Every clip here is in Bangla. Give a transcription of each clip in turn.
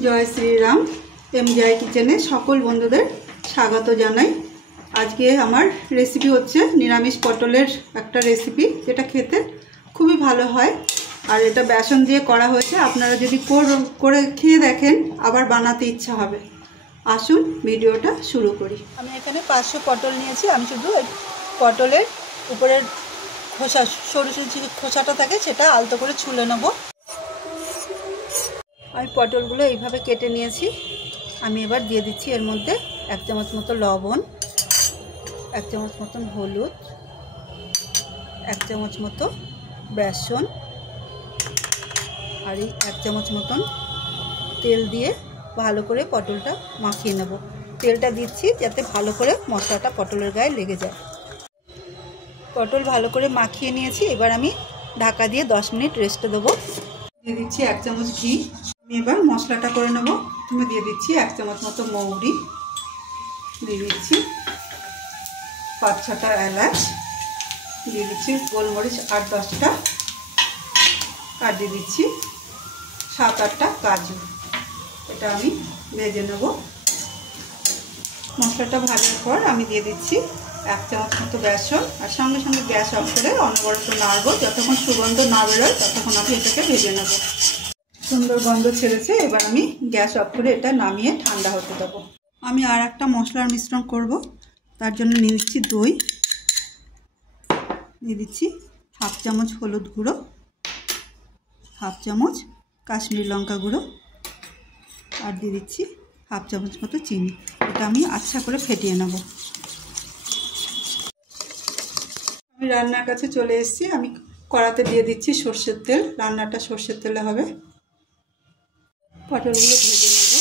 जय श्रीराम एमजीआई किचेने सकल बंधुदेर स्वागत जानाई। आज के आमार रेसिपि होच्छे निरामिष पटलेर एकटा रेसिपि जेटा खेते खूबই ভালো হয় আর এটা বেসন দিয়ে করা হয়েছে। আপনারা যদি করে খেয়ে দেখেন আবার বানাতে ইচ্ছা হবে। আসুন ভিডিওটা শুরু করি। আমি এখানে 500 পটল নিয়েছি। আমি শুধু পটলের উপরের খোসা সরু সরু যে খোসাটা থাকে সেটা আলতো করে ছুলে নেব। আমি পটলগুলো এইভাবে কেটে নিয়েছি। আমি এবার দিয়ে দিচ্ছি এর মধ্যে 1 চামচ মতো লবণ, 1 চামচ মতো হলুদ, 1 চামচ মতো বেসন আর 1 চামচ মতো তেল দিয়ে ভালো করে পটলটা মাখিয়ে নেব। তেলটা দিচ্ছি যাতে ভালো করে মশলাটা পটলের গায়ে লেগে যায়। পটল ভালো করে মাখিয়ে নিয়েছি। এবার আমি ঢাকা দিয়ে 10 মিনিট রেস্টে দেবো। দিয়ে দিচ্ছি 1 চামচ ঘি। আমি এবার মশলাটা করে নেব। প্রথমে দিয়ে দিচ্ছি 1 চামচ মতো মৌরি, দিয়ে দিচ্ছি 5-6টা এলাচ, দিয়ে দিচ্ছি গোলমরিচ 8-10টা আর দিয়ে দিচ্ছি 7-8টা কাজু। এটা আমি ভেজে নেব। মশলাটা ভাজার পর আমি দিয়ে দিচ্ছি 1 চামচ মতো বেসন আর সঙ্গে সঙ্গে গ্যাস অফ করে অনবরত নাড়বো। যতক্ষণ সুগন্ধ না বেরোয় ততক্ষণ আমি এটাকে ভেজে নেব। সুন্দর গন্ধ ছেড়েছে। এবার আমি গ্যাস অফ করে এটা নামিয়ে ঠান্ডা হতে দেবো। আমি আর একটা মশলার মিশ্রণ করব। তার জন্য নিয়ে দিচ্ছি দই, দিয়ে দিচ্ছি 1/2 চামচ হলুদ গুঁড়ো, 1/2 চামচ কাশ্মীরি লঙ্কা গুঁড়ো আর দিয়ে দিচ্ছি 1/2 চামচ মতো চিনি। এটা আমি আচ্ছা করে ফেটিয়ে নেব। আমি রান্নার কাছে চলে এসেছি। আমি কড়াতে দিয়ে দিচ্ছি সরষের তেল। রান্নাটা সরষের তেলে হবে। পটলগুলো ভেজে নেব।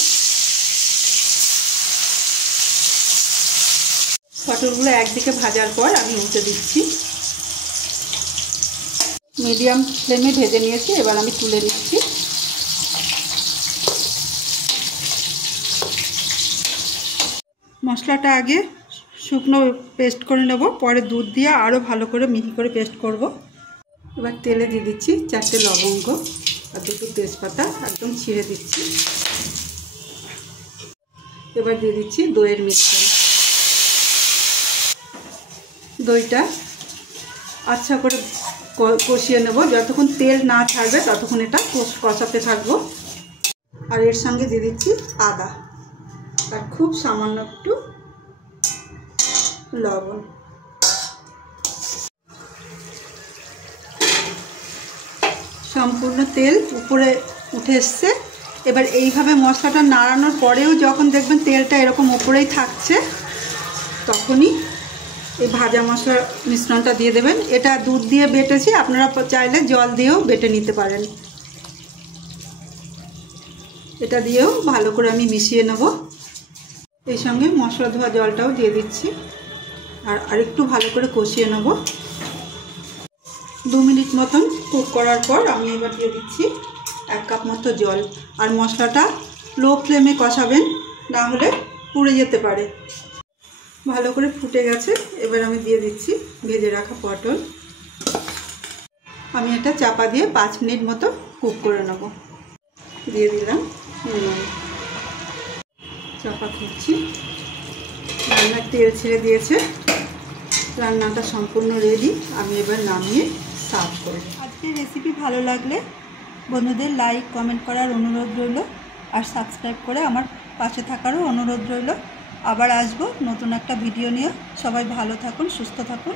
পটলগুলো একদিকে ভাজার পর আমি উল্টে দিচ্ছি। মিডিয়াম ফ্লেমে ভেজে নিয়েছি। এবার আমি তুলে নিচ্ছি। মশলাটা আগে শুকনো পেস্ট করে নেব, পরে দুধ দিয়ে আরও ভালো করে মিহি করে পেস্ট করব। এবার তেলে দিয়ে দিচ্ছি 4টে লবঙ্গ আর 2টো তেজপাতা একদম ছিঁড়ে দিচ্ছি। এবার দিয়ে দিচ্ছি দইয়ের মিশ্রণ। দইটা আচ্ছা করে কষিয়ে নেব। যতক্ষণ তেল না ছাড়বে ততক্ষণ এটা কষাতে থাকবো। আর এর সঙ্গে দিয়ে দিচ্ছি আদা আর খুব সামান্য একটু লবণ। সম্পূর্ণ তেল উপরে উঠে এসছে। এবার এইভাবে মশলাটা নাড়ানোর পরেও যখন দেখবেন তেলটা এরকম উপরেই থাকছে তখনই এই ভাজা মশলার মিশ্রণটা দিয়ে দেবেন। এটা দুধ দিয়ে বেটেছি, আপনারা চাইলে জল দিয়েও বেটে নিতে পারেন। এটা দিয়েও ভালো করে আমি মিশিয়ে নেব। এই সঙ্গে মশলা ধোয়া জলটাও দিয়ে দিচ্ছি আর আরেকটু ভালো করে কষিয়ে নেব। 2 মিনিট মতন কুক করার পর আমি এবার দিয়ে দিচ্ছি 1 কাপ মতো জল। আর মশলাটা লো ফ্লেমে কষাবেন, না হলে পুড়ে যেতে পারে। ভালো করে ফুটে গেছে। এবার আমি দিয়ে দিচ্ছি ভেজে রাখা পটল। আমি এটা চাপা দিয়ে 5 মিনিট মতো কুক করে নেব। দিয়ে দিলাম, চাপা করছি। রান্নার তেল ছেড়ে দিয়েছে। রান্নাটা সম্পূর্ণ রেডি। আমি এবার নামিয়ে সার্ভ করব। আজকের রেসিপি ভালো লাগলে বন্ধুদের লাইক কমেন্ট করার অনুরোধ রইল আর সাবস্ক্রাইব করে আমার পাশে থাকারও অনুরোধ রইল। আবার আসবো নতুন একটা ভিডিও নিয়ে। সবাই ভালো থাকুন, সুস্থ থাকুন।